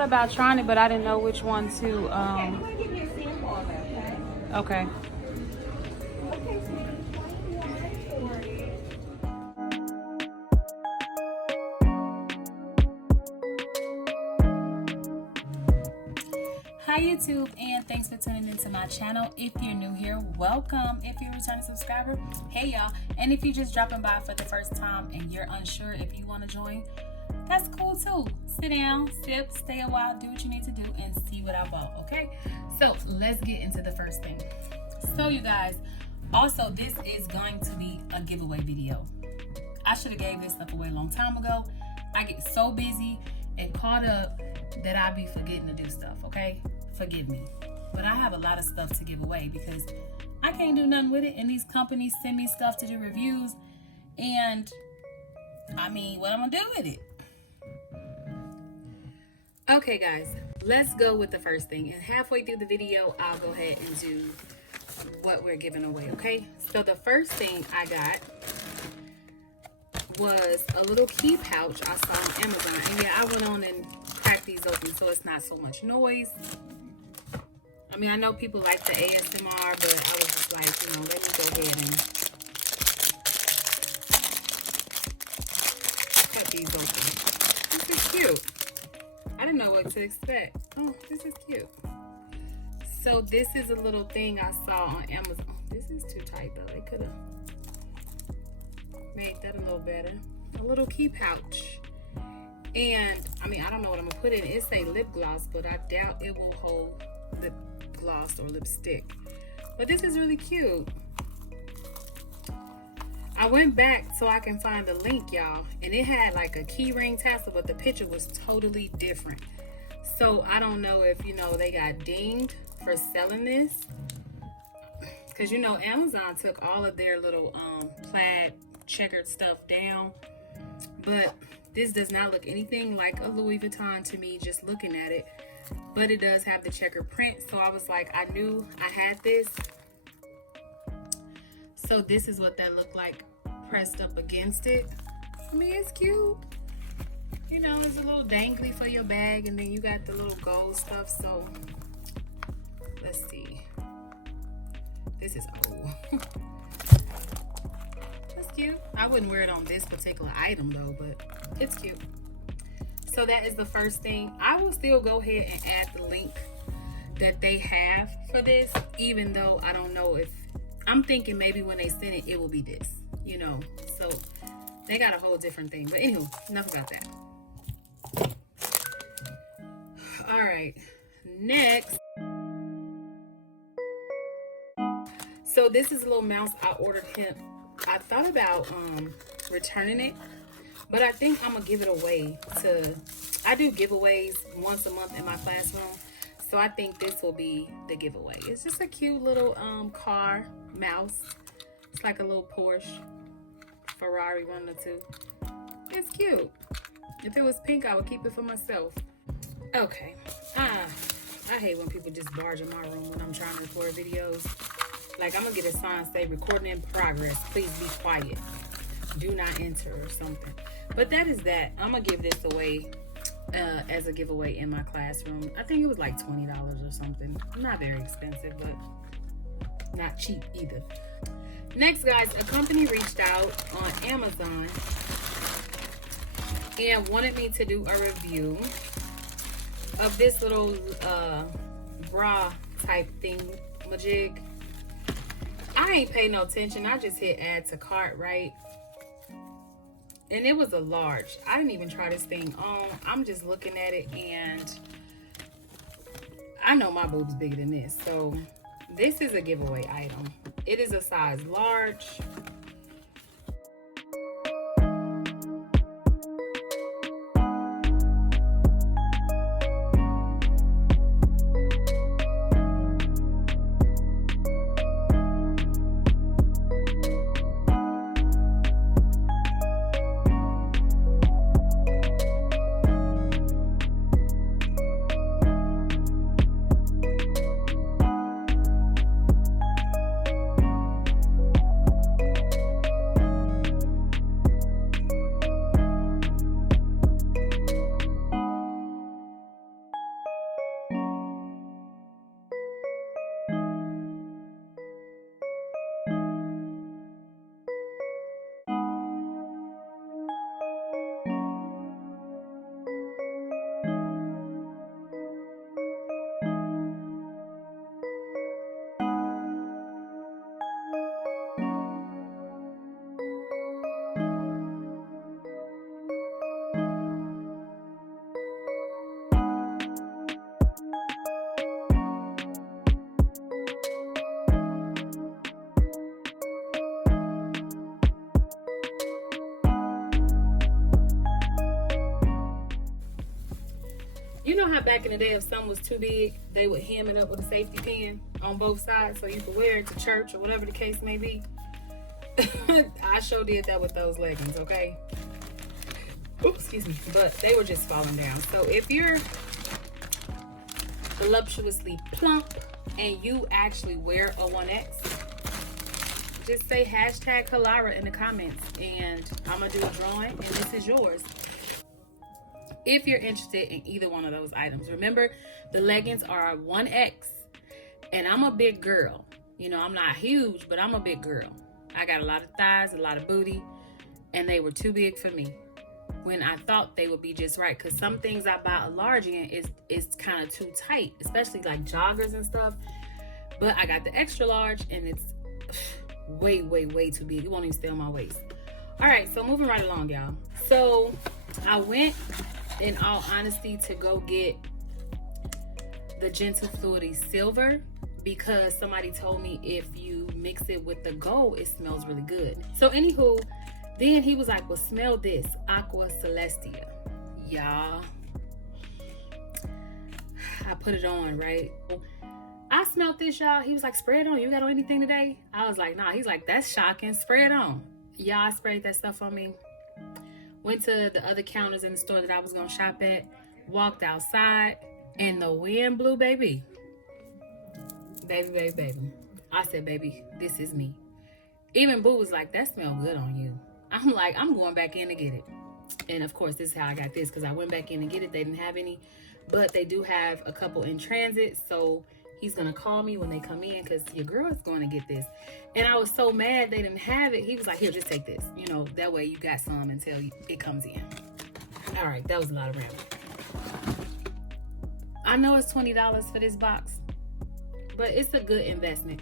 thought about trying it, but I didn't know which one to. I'm gonna give you a sample of it, okay? Okay. Okay, so Hi YouTube, and thanks for tuning into my channel. If you're new here, welcome. If you're a returning subscriber, hey y'all. And if you're just dropping by for the first time and you're unsure if you want to join, that's cool too. Sit down, sip, stay a while, do what you need to do, and see what I bought, okay? So let's get into the first thing. So you guys, also this is going to be a giveaway video. I should have gave this stuff away a long time ago. I get so busy and caught up that I be forgetting to do stuff, okay? Forgive me. But I have a lot of stuff to give away because I can't do nothing with it, and these companies send me stuff to do reviews, and I mean, what I'm gonna do with it? Okay guys, let's go with the first thing, and halfway through the video I'll go ahead and do what we're giving away, okay? So the first thing I got was a little key pouch I saw on Amazon, and yeah, I went on and cracked these open so it's not so much noise. I mean, I know people like the ASMR, but I was just like, you know, let me go ahead and cut these open. This is cute. I didn't know what to expect. Oh, this is cute. So this is a little thing I saw on Amazon. This is too tight though. They could have made that a little better. A little key pouch. And I mean, I don't know what I'm gonna put in. It's a lip gloss, but I doubt it will hold lip gloss or lipstick. But this is really cute. I went back so I can find the link, y'all, and it had like a key ring tassel, but the picture was totally different. So I don't know if, you know, they got dinged for selling this, because, you know, Amazon took all of their little plaid checkered stuff down, but this does not look anything like a Louis Vuitton to me, just looking at it. But it does have the checker print, so I was like, I knew I had this. So this is what that looked like pressed up against it. I mean, it's cute. You know, it's a little dangly for your bag, and then you got the little gold stuff. So let's see. This is old. That's cute. I wouldn't wear it on this particular item though, but it's cute. So that is the first thing. I will still go ahead and add the link that they have for this, even though I don't know if, I'm thinking maybe when they send it, it will be this, you know. So they got a whole different thing. But anyway, enough about that. All right, next. So this is a little mouse I ordered him. I thought about returning it, but I think I'm gonna give it away to, I do giveaways once a month in my classroom, so I think this will be the giveaway. It's just a cute little car mouse. It's like a little Porsche, Ferrari, one or two. It's cute. If it was pink, I would keep it for myself. Okay. I hate when people just barge in my room when I'm trying to record videos. Like, I'm gonna get a sign say recording in progress. Please be quiet. Do not enter or something. But that is that. I'm gonna give this away as a giveaway in my classroom. I think it was like $20 or something. Not very expensive, but not cheap either. Next, guys, a company reached out on Amazon and wanted me to do a review of this little bra type thing, majig. I ain't pay no attention. I just hit add to cart, right? And it was a large. I didn't even try this thing on. I'm just looking at it, and I know my boob's bigger than this. So this is a giveaway item. It is a size large. know how back in the day, if something was too big, they would hem it up with a safety pin on both sides so you could wear it to church or whatever the case may be. I sure did that with those leggings, okay? Oops, excuse me. But they were just falling down. So if you're voluptuously plump and you actually wear a 1X, just say hashtag Kalara in the comments and I'm gonna do a drawing and this is yours. If you're interested in either one of those items, remember the leggings are 1X and I'm a big girl. You know, I'm not huge, but I'm a big girl. I got a lot of thighs, a lot of booty, and they were too big for me when I thought they would be just right. Because some things I buy a large in is kind of too tight, especially like joggers and stuff. But I got the extra large and it's way, way, way too big. It won't even stay on my waist. All right, so moving right along, y'all. So I went, in all honesty, to go get the Gentle Fluidity Silver because somebody told me if you mix it with the gold, it smells really good. So anywho, then he was like, well, smell this, Aqua Celestia. Y'all, I put it on, right? I smelled this, y'all. He was like, spray it on. You got on anything today? I was like, nah. He's like, that's shocking. Spray it on. Y'all, I sprayed that stuff on me. Went to the other counters in the store that I was going to shop at. Walked outside. And the wind blew, baby. Baby. I said, baby, this is me. Even Boo was like, that smells good on you. I'm like, I'm going back in to get it. And of course, this is how I got this because I went back in to get it. They didn't have any. But they do have a couple in transit. So he's going to call me when they come in because your girl is going to get this. And I was so mad they didn't have it. He was like, here, just take this. You know, that way you got some until it comes in. All right, that was a lot of rambling. I know it's $20 for this box, but it's a good investment.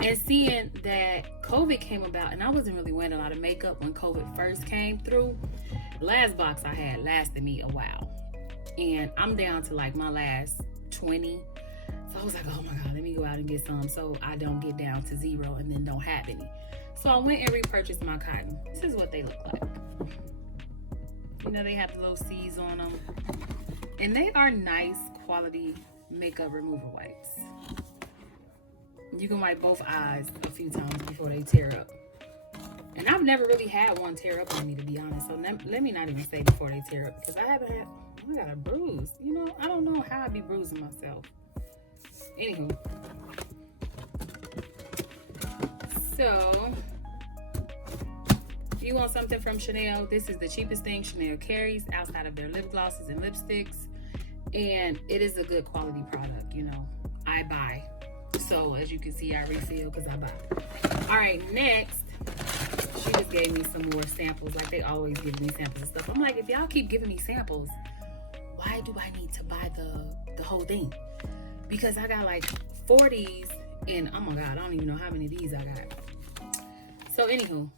And seeing that COVID came about, and I wasn't really wearing a lot of makeup when COVID first came through, the last box I had lasted me a while. And I'm down to like my last 20. So I was like, oh my God, let me go out and get some so I don't get down to zero and then don't have any. So I went and repurchased my cotton. This is what they look like. You know, they have the little C's on them. And they are nice quality makeup remover wipes. You can wipe both eyes a few times before they tear up. And I've never really had one tear up on me, to be honest. So let me not even say before they tear up because I haven't had, I got a bruise. You know, I don't know how I be bruising myself. Anywho. So, if you want something from Chanel, this is the cheapest thing Chanel carries outside of their lip glosses and lipsticks. And it is a good quality product, you know. I buy. So, as you can see, I refill because I buy. All right, next, she just gave me some more samples. Like, they always give me samples and stuff. I'm like, if y'all keep giving me samples, why do I need to buy the whole thing? Because I got like 40s and oh my God, I don't even know how many of these I got. So anywho,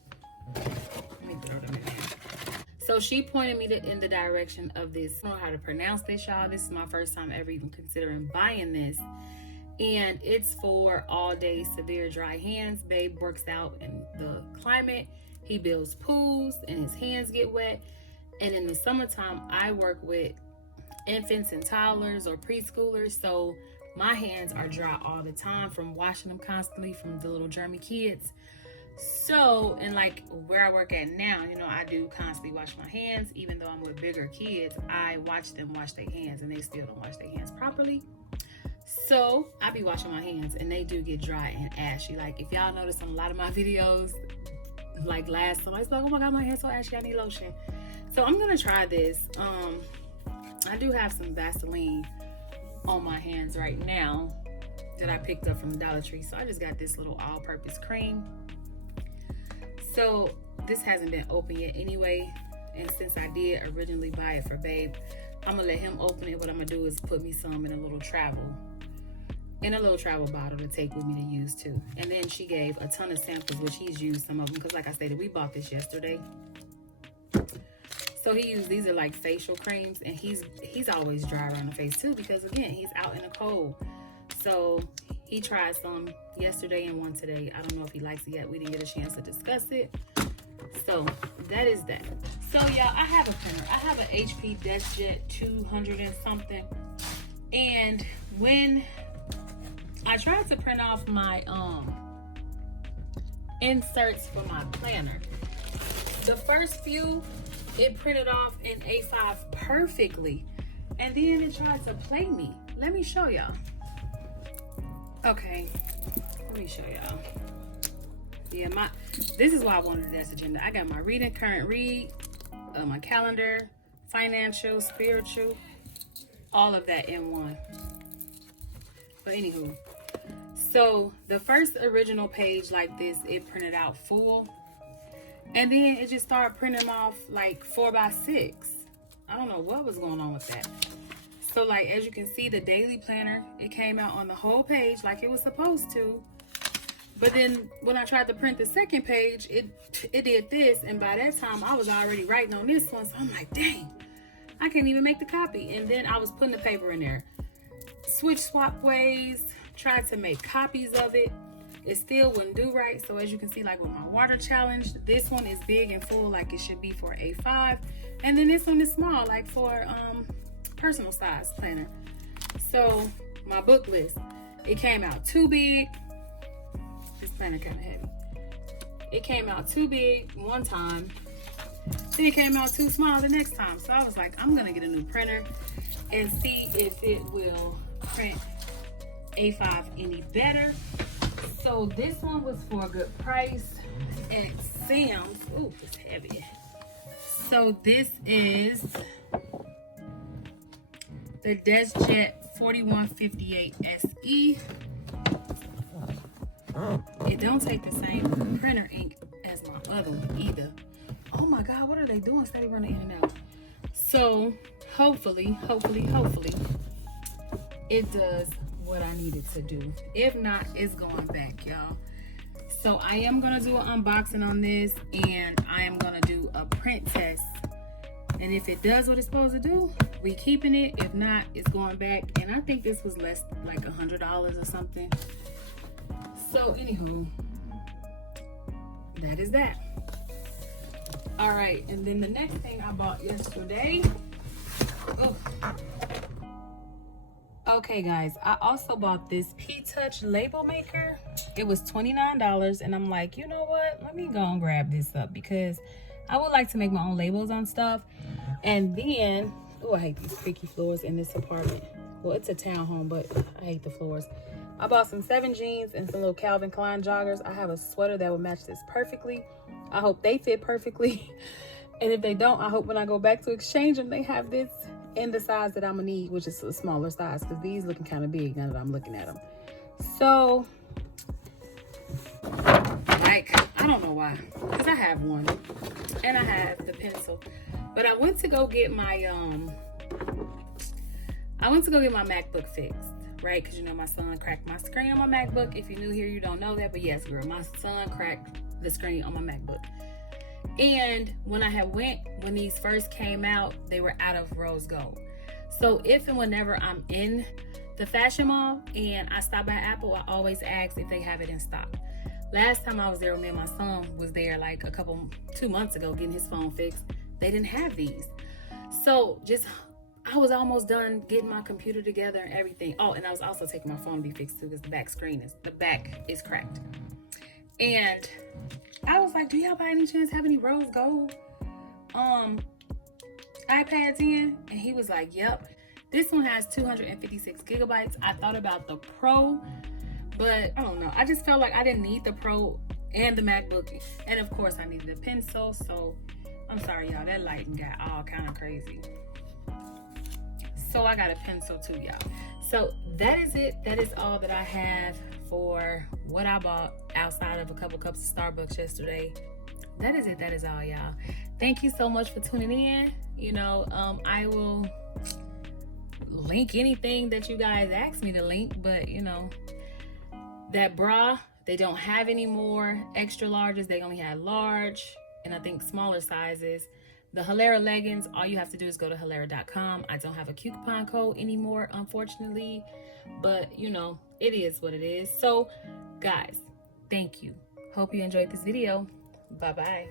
let me throw them in there. So she pointed me in the direction of this. I don't know how to pronounce this, y'all. This is my first time ever even considering buying this. And it's for all day severe dry hands. Babe works out in the climate. He builds pools and his hands get wet. And in the summertime, I work with infants and toddlers or preschoolers. So my hands are dry all the time from washing them constantly from the little germy kids. So, and like where I work at now, you know, I do constantly wash my hands. Even though I'm with bigger kids, I watch them wash their hands and they still don't wash their hands properly. So I be washing my hands and they do get dry and ashy. Like if y'all notice on a lot of my videos, like last time I was like, oh my God, my hand's so ashy, I need lotion. So I'm gonna try this. I do have some Vaseline on my hands right now that I picked up from the Dollar Tree. So I just got this little all-purpose cream. So this hasn't been opened yet anyway. And since I did originally buy it for Babe, I'm gonna let him open it. What I'm gonna do is put me some in a little travel bottle to take with me to use too. And then she gave a ton of samples, which he's used some of them because like I stated, we bought this yesterday. So he used, these are like facial creams, and he's always dry around the face too because again, he's out in the cold. So he tried some yesterday and one today. I don't know if he likes it yet. We didn't get a chance to discuss it. So that is that. So y'all, I have a printer. I have an HP DeskJet 200 and something. And when I tried to print off my inserts for my planner, the first few, it printed off in A5 perfectly, and then it tried to play me. Let me show y'all. Okay, let me show y'all. Yeah, this is why I wanted this agenda. I got my reading, current read, my calendar, financial, spiritual, all of that in one. But anywho, so the first original page like this, it printed out full, and then it just started printing off like 4x6. I don't know what was going on with that. So like, as you can see, the daily planner, it came out on the whole page like it was supposed to. But then when I tried to print the second page, it did this, and by that time I was already writing on this one. So I'm like, dang, I can't even make the copy. And then I was putting the paper in there. Switch swap ways, tried to make copies of it. It still wouldn't do right. So as you can see, like with my water challenge, this one is big and full like it should be for A5. And then this one is small, like for personal size planner. So my book list, it came out too big. This planner kind of heavy. It came out too big one time, then it came out too small the next time. So I was like, I'm gonna get a new printer and see if it will print A5 any better. So this one was for a good price at Sam's. Ooh, it's heavy. So this is the DeskJet 4158 SE. It don't take the same printer ink as my other one either. Oh my God, what are they doing? Steady running in and out. So hopefully, it does what I needed to do. If not, it's going back, y'all. So I am gonna do an unboxing on this, and I am gonna do a print test. And if it does what it's supposed to do, we keeping it. If not, it's going back. And I think this was less, like $100 or something. So anywho, that is that. All right, and then the next thing I bought yesterday. Oh. Okay guys, I also bought this P-Touch label maker. It was $29, and I'm like, you know what? Let me go and grab this up because I would like to make my own labels on stuff. And then, oh, I hate these creaky floors in this apartment. Well, it's a townhome, but I hate the floors. I bought some 7 jeans and some little Calvin Klein joggers. I have a sweater that would match this perfectly. I hope they fit perfectly. And if they don't, I hope when I go back to exchange them, they have this in the size that I'm gonna need, which is a smaller size, because these looking kind of big now that I'm looking at them. So, like, I don't know why, because I have one and I have the pencil. But I went to go get my MacBook fixed. Right, because you know my son cracked my screen on my MacBook. If you're new here, you don't know that, but yes, girl, my son cracked the screen on my MacBook. And when when these first came out, they were out of rose gold. So if and whenever I'm in the fashion mall and I stop by Apple, I always ask if they have it in stock. Last time I was there, when me and my son was there like 2 months ago getting his phone fixed, they didn't have these. So I was almost done getting my computer together and everything. Oh, and I was also taking my phone to be fixed too, because the back is cracked. And I was like, do y'all by any chance have any rose gold iPads in? And he was like, yep. This one has 256 gigabytes. I thought about the Pro, but I don't know. I just felt like I didn't need the Pro and the MacBook. And of course I needed a pencil. So I'm sorry, y'all, that lighting got all kind of crazy. So I got a pencil too, y'all. So that is it. That is all that I have for what I bought outside of a couple cups of Starbucks yesterday. That is it. That is all, y'all. Thank you so much for tuning in. You know, I will link anything that you guys ask me to link, but you know, that bra, they don't have any more extra larges. They only had large and I think smaller sizes. The Hilera leggings, all you have to do is go to hilera.com. I don't have a coupon code anymore, unfortunately, but you know, it is what it is. So guys, thank you. Hope you enjoyed this video. Bye-bye.